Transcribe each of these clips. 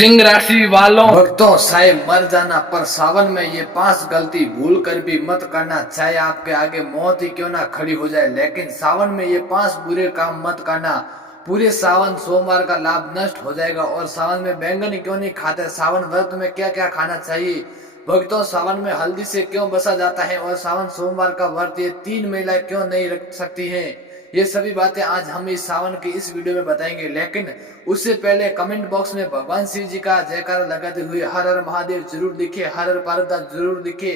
सिंह राशि वालों, भक्तों, चाहे मर जाना पर सावन में ये 5 गलती भूल कर भी मत करना। चाहे आपके आगे मौत ही क्यों ना खड़ी हो जाए, लेकिन सावन में ये 5 बुरे काम मत करना। पूरे सावन सोमवार का लाभ नष्ट हो जाएगा। और सावन में बैंगन क्यों नहीं खाते, सावन व्रत में क्या क्या खाना चाहिए, भक्तों सावन में हल्दी से क्यों बसा जाता है, और सावन सोमवार का व्रत ये 3 महिलाएं क्यों नहीं रख सकती हैं, ये सभी बातें आज हम इस सावन की इस वीडियो में बताएंगे। लेकिन उससे पहले कमेंट बॉक्स में भगवान शिव जी का जयकारा लगाते हुए हर हर महादेव जरूर लिखे, हर हर पार्वती जरूर लिखे,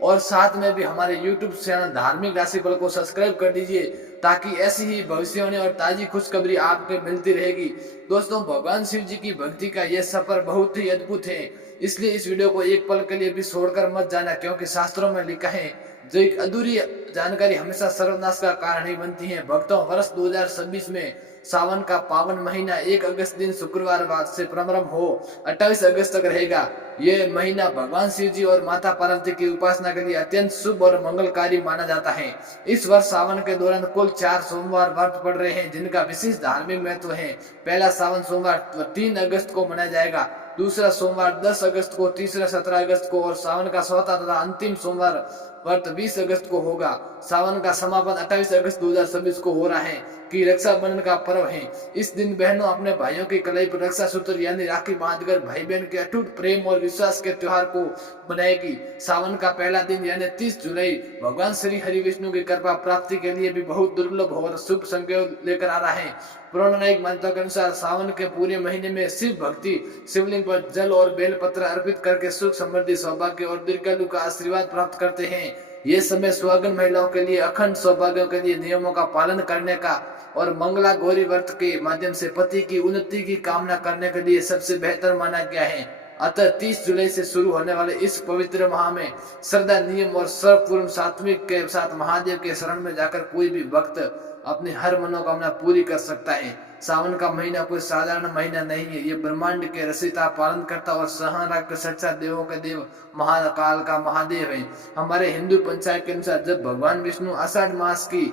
और साथ में भी हमारे यूट्यूब चैनल धार्मिक राशिफल को सब्सक्राइब कर दीजिए, ताकि ऐसी ही भविष्यवाणी और ताजी खुशखबरी आपको मिलती रहेगी। दोस्तों, भगवान शिव जी की भक्ति का यह सफर बहुत ही अद्भुत है, इसलिए इस वीडियो को एक पल के लिए भी छोड़कर मत जाना, क्योंकि शास्त्रों में लिखा है जो एक अधूरी जानकारी हमेशा सर्वनाश का कारण ही बनती है। भक्तों, वर्ष 2026 में सावन का पावन महीना 1 अगस्त दिन शुक्रवार से प्रारंभ हो 28 अगस्त तक रहेगा। ये महीना भगवान शिव जी और माता पार्वती की उपासना के लिए अत्यंत शुभ और मंगलकारी माना जाता है। इस वर्ष सावन के दौरान कुल 4 सोमवार व्रत पड़ रहे हैं, जिनका विशेष धार्मिक महत्व है। पहला सावन सोमवार 3 अगस्त को मनाया जाएगा, दूसरा सोमवार 10 अगस्त को, तीसरा 17 अगस्त को, और सावन का चौथा तथा अंतिम सोमवार व्रत 20 अगस्त को होगा। सावन का समापन 28 अगस्त 2026 को हो रहा है कि रक्षाबंधन का पर्व है। इस दिन बहनों अपने भाइयों की कलाई पर रक्षा सूत्र यानी राखी बांधकर भाई बहन के अटूट प्रेम और विश्वास के त्योहार को मनाएगी। सावन का पहला दिन यानी 30 जुलाई भगवान श्री हरि विष्णु की कृपा प्राप्ति के लिए भी बहुत दुर्लभ और शुभ संकेत लेकर आ रहा है। पौराणिक मान्यता के अनुसार सावन के पूरे महीने में शिव भक्ति शिवलिंग पर जल और बेलपत्र अर्पित करके सुख समृद्धि सौभाग्य और दीर्घायु का आशीर्वाद प्राप्त करते हैं। ये समय सुहागन महिलाओं के लिए अखंड सौभाग्यों के लिए नियमों का पालन करने का और मंगला गौरी व्रत के माध्यम से पति की उन्नति की कामना करने के लिए सबसे बेहतर माना गया है। अतः 30 जुलाई से शुरू होने वाले इस पवित्र माह में श्रद्धा, नियम और सर्वपूर्ण सात्विक के साथ महादेव के शरण में जाकर कोई भी भक्त अपनी हर मनोकामना पूरी कर सकता है। सावन का महीना कोई साधारण महीना नहीं है, ये ब्रह्मांड के रचयिता, पालन करता और सहारा के सच्चा देवों के देव महाकाल का महादेव है। हमारे हिंदू पंचांग के अनुसार जब भगवान विष्णु आषाढ़ मास की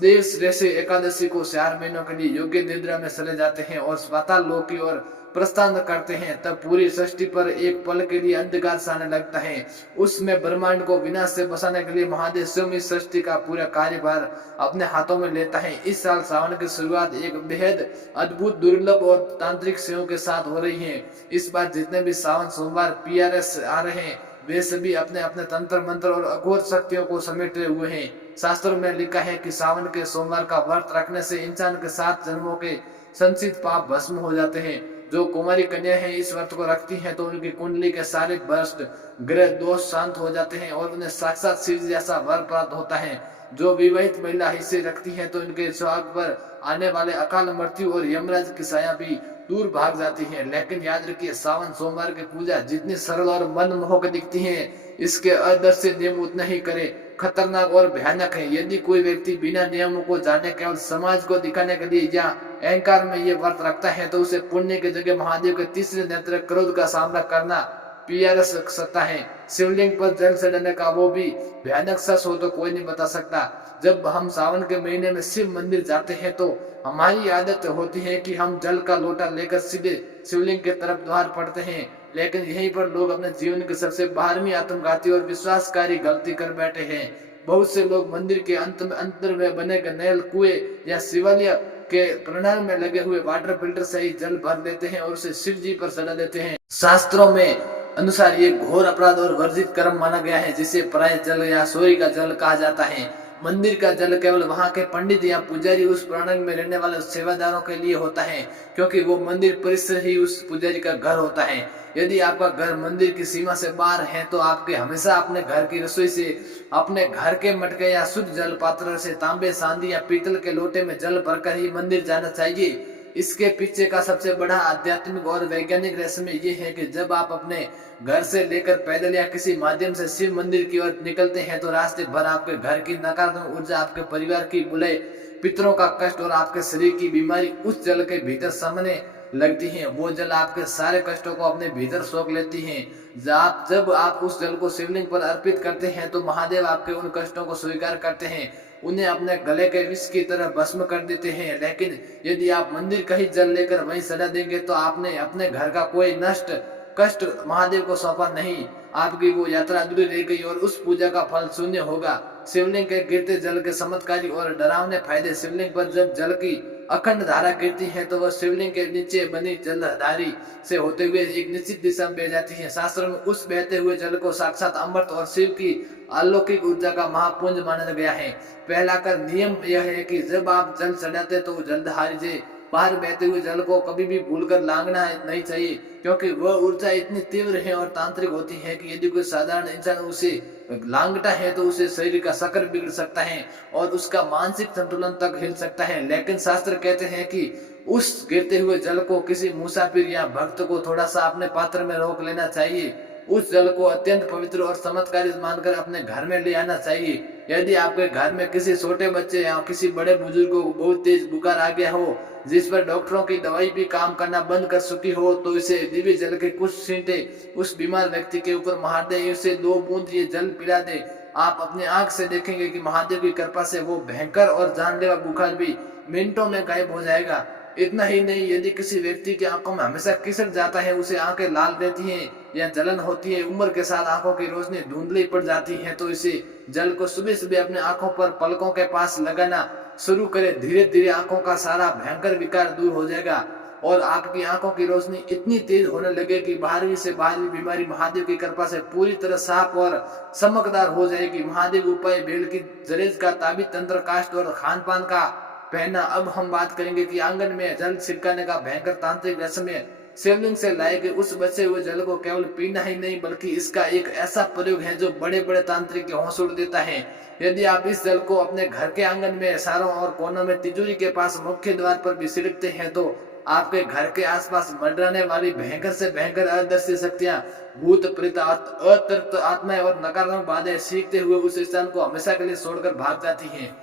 देव श्रेष्ठी एकादशी को 4 महीनों के लिए योग्य निद्रा में चले जाते हैं और पाताल लोक की ओर प्रस्थान करते हैं, तब पूरी सृष्टि पर एक पल के लिए अंधकार छाने लगता है। उसमें ब्रह्मांड को विनाश से बचाने के लिए महादेव स्वयं इस सृष्टि का पूरा कार्यभार अपने हाथों में लेता है। इस साल सावन की शुरुआत एक बेहद अद्भुत, दुर्लभ और तांत्रिक सेवों के साथ हो रही है। इस बार जितने भी सावन सोमवार PRS आ रहे हैं, वे सभी अपने अपने तंत्र मंत्र और अघोर शक्तियों को समेटे हुए हैं। शास्त्रों में लिखा है कि सावन के सोमवार का व्रत रखने से इंसान के 7 जन्मों के संचित पाप भस्म हो जाते हैं। जो कुमारी कन्या है इस व्रत को रखती हैं तो उनकी कुंडली के सारे भ्रष्ट ग्रह दोष शांत हो जाते हैं और उन्हें साक्षात शिव जैसा वर प्राप्त होता है। जो विवाहित महिला इसे रखती हैं तो इनके सुहाग पर आने वाले अकाल मृत्यु और यमराज की साया भी दूर भाग जाती है। लेकिन याद रखिए, सावन सोमवार की पूजा जितनी सरल और मनमोहक दिखती है, इसके आदर्श नियम उतना ही करे खतरनाक और भयानक है। यदि कोई व्यक्ति बिना नियमों को जाने केवल समाज को दिखाने के लिए या अहंकार में ये व्रत रखता है, तो उसे पुण्य की जगह महादेव के तीसरे नेत्र क्रोध का सामना करना PRS सकता है। शिवलिंग पर जल चढ़ाने का वो भी भयानक सच हो तो कोई नहीं बता सकता। जब हम सावन के महीने में शिव मंदिर जाते हैं तो हमारी आदत होती है कि हम जल का लोटा लेकर सीधे शिवलिंग की तरफ द्वार पड़ते हैं, लेकिन यहीं पर लोग अपने जीवन की सबसे 12वीं आत्मघाती और विश्वासकारी गलती कर बैठे हैं। बहुत से लोग मंदिर के अंतर में बने नल, कुएं या शिवालय के प्रणाल में लगे हुए वाटर फिल्टर से ही जल भर लेते हैं और उसे शिव जी पर चढ़ा देते हैं। शास्त्रों में अनुसार ये घोर अपराध और वर्जित कर्म माना गया है, जिसे पराय जल या सोरी का जल कहा जाता है। मंदिर का जल केवल वहां के पंडित या पुजारी, उस प्रांगण में रहने वाले सेवादारों के लिए होता है, क्योंकि वो मंदिर परिसर ही उस पुजारी का घर होता है। यदि आपका घर मंदिर की सीमा से बाहर है तो आपके हमेशा अपने घर की रसोई से, अपने घर के मटके या शुद्ध जल पात्र से तांबे, चांदी या पीतल के लोटे में जल भरकर ही मंदिर जाना चाहिए। इसके पीछे का सबसे बड़ा आध्यात्मिक और वैज्ञानिक रहस्य ये है कि जब आप अपने घर से लेकर पैदल या किसी माध्यम से शिव मंदिर की ओर निकलते हैं तो रास्ते भर आपके घर की नकारात्मक ऊर्जा, आपके परिवार की बुराई, पितरों का कष्ट और आपके शरीर की बीमारी उस जल के भीतर समने लगती हैं। वो जल आपके सारे कष्टों को अपने भीतर सोख लेती हैं। जब आप उस जल को शिवलिंग पर अर्पित करते हैं तो महादेव आपके उन कष्टों को स्वीकार करते हैं उन्हें अपने गले के विष की तरह भस्म कर देते हैं। लेकिन यदि आप मंदिर का ही जल लेकर वहीं सजा देंगे तो आपने अपने घर का कोई नष्ट कष्ट महादेव को सौंपा नहीं। आपकी वो यात्रा अधूरी रह गई और उस पूजा का फल शून्य होगा। शिवलिंग के गिरते जल के चमत्कारी और डरावने फायदे। शिवलिंग पर जब जल की अखंड धारा गिरती है तो वह शिवलिंग के नीचे बनी जलधारी से होते हुए एक निश्चित दिशा में बह जाती है। शास्त्रों में उस बहते हुए जल को साक्षात अमृत और शिव की अलौकिक ऊर्जा का महापुंज माना गया है। पहला कर नियम यह है कि जब आप जल चढ़ाते तो जलधारी से बाहर बहते हुए जल को कभी भी भूलकर लांघना नहीं चाहिए, क्योंकि वह ऊर्जा इतनी तीव्र है और तांत्रिक होती है कि यदि कोई साधारण इंसान उसे लांघता है तो उसे शरीर का शक्कर बिगड़ सकता है और उसका मानसिक संतुलन तक हिल सकता है। लेकिन शास्त्र कहते हैं कि उस गिरते हुए जल को किसी मुसाफिर या भक्त को थोड़ा सा अपने पात्र में रोक लेना चाहिए। उस जल को अत्यंत पवित्र और चमत्कारी मानकर अपने घर में ले आना चाहिए। यदि आपके घर में किसी छोटे बच्चे या किसी बड़े बुजुर्ग को बहुत तेज बुखार आ गया हो, जिस पर डॉक्टरों की दवाई भी काम करना बंद कर चुकी हो, तो इसे दिव्य जल के कुछ छींटे उस बीमार व्यक्ति के ऊपर मार दे, उसे 2 बूंद ये जल पिला दे। आप अपने आंख से देखेंगे कि महादेव की कृपा से वो भयंकर और जानलेवा बुखार भी मिनटों में गायब हो जाएगा। इतना ही नहीं, यदि किसी व्यक्ति की आंखों में हमेशा किसर जाता है, उसे आंखें लाल रहती हैं या जलन होती है, उम्र के साथ आंखों की रोशनी धुंधली पड़ जाती है, तो इसे जल को सुबह सुबह अपने आंखों पर पलकों के पास लगाना शुरू करे। धीरे धीरे आंखों का सारा भयंकर विकार दूर हो जाएगा और आपकी आंखों की रोशनी इतनी तेज होने लगे कि बाहरी से बाहरी बीमारी महादेव की कृपा से पूरी तरह साफ और चमकदार हो जाएगी। महादेव उपाय बेल की जरेज का ताबीज तंत्र काष्ठ और खान पान का पहना। अब हम बात करेंगे कि आंगन में जल छिड़काने का भयंकर तांत्रिक रस्म है। शिवलिंग से लाए गए उस बचे हुए जल को केवल पीना ही नहीं बल्कि इसका एक ऐसा प्रयोग है जो बड़े बड़े तांत्रिक के होश उड़ देता है। यदि आप इस जल को अपने घर के आंगन में चारों और कोनों में तिजोरी के पास मुख्य द्वार पर भी छिड़कते हैं तो आपके घर के आसपास मंडराने वाली भयंकर से भयंकर अदृश्य शक्तियां, भूत प्रेत, अतृप्त आत्माएं और नकारात्मक बाधाएं सीखते हुए उस स्थान को हमेशा के लिए छोड़कर भाग जाती हैं।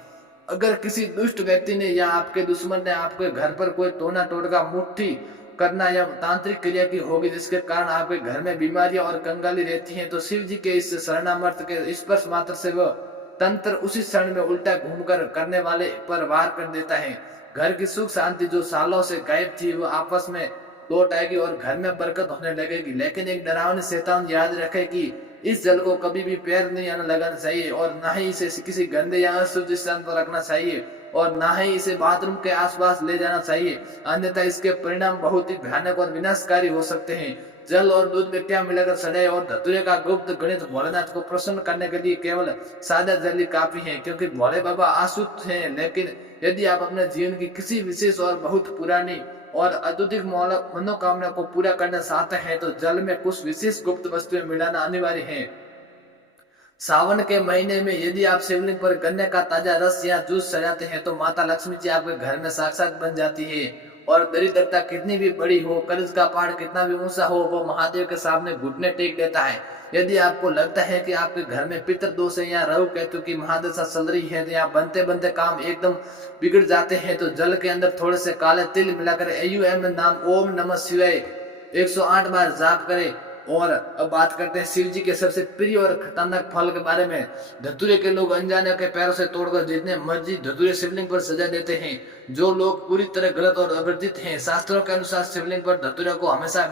अगर किसी दुष्ट व्यक्ति ने या आपके दुश्मन ने आपके घर पर कोई टोना टोटका मुट्ठी करना या तांत्रिक क्रिया की होगी जिसके कारण आपके घर में बीमारियां और कंगाली रहती हैं, तो शिव जी के इस शरणामर्त के स्पर्श मात्र से वह तंत्र उसी क्षण में उल्टा घूमकर करने वाले पर वार कर देता है। घर की सुख शांति जो सालों से गायब थी वो आपस में लौट आएगी और घर में बरकत होने लगेगी। लेकिन एक डरावनी शैतान याद रखे कि इस जल को कभी भी पैर नहीं आने लगाना चाहिए और ना ही इसे किसी गंदे या अशुद्ध स्थान पर रखना चाहिए और ना ही इसे बाथरूम के आसपास ले जाना चाहिए, अन्यथा इसके परिणाम बहुत ही भयानक और विनाशकारी हो सकते हैं। जल और दूध में क्या मिलाकर सड़े और धतूरे का गुप्त गणित भोलेनाथ को प्रसन्न करने के लिए केवल सादा जल ही काफी है, क्योंकि भोले बाबा आसुत हैं। लेकिन यदि आप अपने जीवन की किसी विशेष और बहुत पुरानी और अद्भुत मनोकामना को पूरा करना चाहते हैं तो जल में कुछ विशेष गुप्त वस्तुएं मिलाना अनिवार्य है। सावन के महीने में यदि आप शिवलिंग पर गन्ने का ताजा रस या जूस चढ़ाते हैं तो माता लक्ष्मी जी आपके घर में साक्षात बन जाती है और दरिद्रता कितनी भी बड़ी हो, कर्ज का पहाड़ कितना भी ऊंचा हो, वो महादेव के सामने घुटने टेक देता है। यदि आपको लगता है कि आपके घर में पितृ दोष है या राहु केतु की महादशा चल रही है या बनते बनते काम एकदम बिगड़ जाते हैं तो जल के अंदर थोड़े से काले तिल मिलाकर AUM नाम ओम नमः शिवाय 108 बार जाप करें। और अब बात करते हैं शिव जी के सबसे प्रिय और खतरनाक फल के बारे में। धतूरे के लोग अनजाने के पैरों से तोड़कर जितने मर्जी धतूरे शिवलिंग पर सजा देते हैं, जो लोग पूरी तरह गलत और अवर्जित हैं। शास्त्रों के अनुसार शिवलिंग पर धतूरे को हमेशा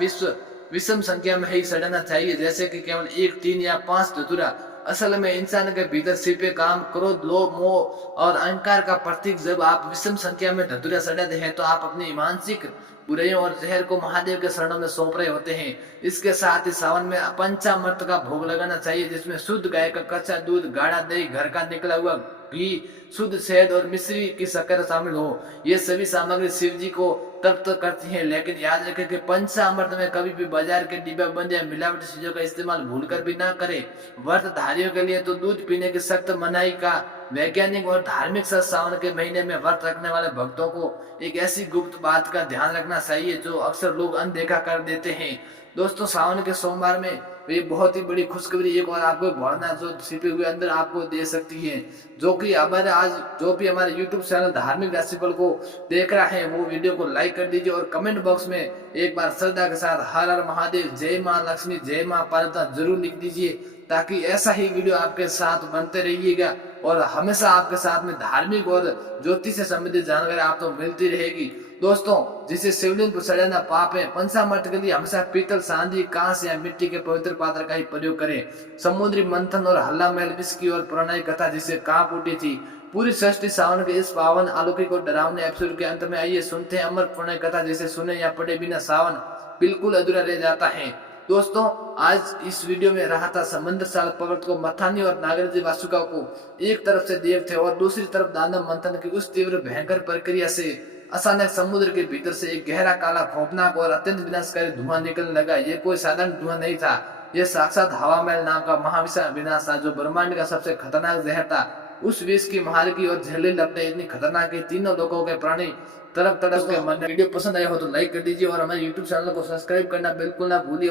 विषम संख्या में ही सजाना चाहिए, जैसे कि केवल 1, 3 या 5 धतूरा। असल में इंसान के भीतर छिपे काम, क्रोध, लोभ, मोह और अहंकार का प्रतीक। जब आप विषम संख्या में धतूरा सजाते हैं तो आप अपनी मानसिक बुराइयों और जहर को महादेव के शरणों में सौंप रहे होते हैं। इसके साथ ही सावन में पंचामृत का भोग लगाना चाहिए, जिसमें शुद्ध गाय का कच्चा दूध, गाढ़ा दही, घर का निकला हुआ घी, शुद्ध शहद और मिश्री की शक्कर शामिल हो। ये सभी सामग्री शिव जी को तृप्त करती है। लेकिन याद रखें कि पंचामृत में कभी भी बाजार के डिब्बा बंद या मिलावटी चीजों का इस्तेमाल भूलकर भी ना करें। व्रतधारियों के लिए तो दूध पीने की सख्त मनाही का वैज्ञानिक और धार्मिक सच। सावन के महीने में व्रत रखने वाले भक्तों को एक ऐसी गुप्त बात का ध्यान रखना चाहिए जो अक्सर लोग अनदेखा कर देते हैं। दोस्तों, सावन के सोमवार में ये बहुत ही बड़ी खुशखबरी एक और आपको भोलेनाथ जो छिपे हुए अंदर आपको दे सकती है, जो कि हमारे आज जो भी हमारे YouTube चैनल धार्मिक राशिफल को देख रहा है वो वीडियो को लाइक कर दीजिए और कमेंट बॉक्स में एक बार श्रद्धा के साथ हर हर महादेव, जय माँ लक्ष्मी, जय माँ पार्वती जरूर लिख दीजिए, ताकि ऐसा ही वीडियो आपके साथ बनते रहिएगा। और हमेशा आपके साथ में धार्मिक और ज्योतिष से संबंधित जानकारी आपको मिलती रहेगी। दोस्तों, जिसे शिवलिंग पर सड़ाना पाप है, पंचामृत के लिए हमेशा पीतल, चांदी, कांस या मिट्टी के पवित्र पात्र का ही प्रयोग करें। समुद्री मंथन और हल्ला महल विष की और पुरानी कथा जिसे कांप उठी थी। पूरी सृष्टि सावन के इस पावन अलौकिक और डरावने एपिसोड के अंत में आइए सुनते हैं अमर पुरानी कथा, जिसे सुने या पढ़े बिना सावन बिल्कुल अधूरा रह जाता है। दोस्तों, आज इस वीडियो में रहा था समुद्र चालक पर्वत को मथानी और नागरजी वासुका को एक तरफ से देव थे और दूसरी तरफ दानव मंथन की उस तीव्र भयंकर प्रक्रिया से अचानक समुद्र के भीतर से एक गहरा, काला, खौफनाक और अत्यंत विनाशकारी धुआं निकलने लगा। ये कोई साधारण धुआं नहीं था, यह साक्षात हवा महल नाम का महाविशाल विनाश था, जो ब्रह्मांड का सबसे खतरनाक जहर था। उस विष की महारगी और जहरीली लपटें इतनी खतरनाक है, तीनों लोगों के प्राणी तरफ तरफ के मन। वीडियो पसंद आया हो तो लाइक कर दीजिए और हमारे YouTube चैनल को सब्सक्राइब करना बिल्कुल ना भूलिए।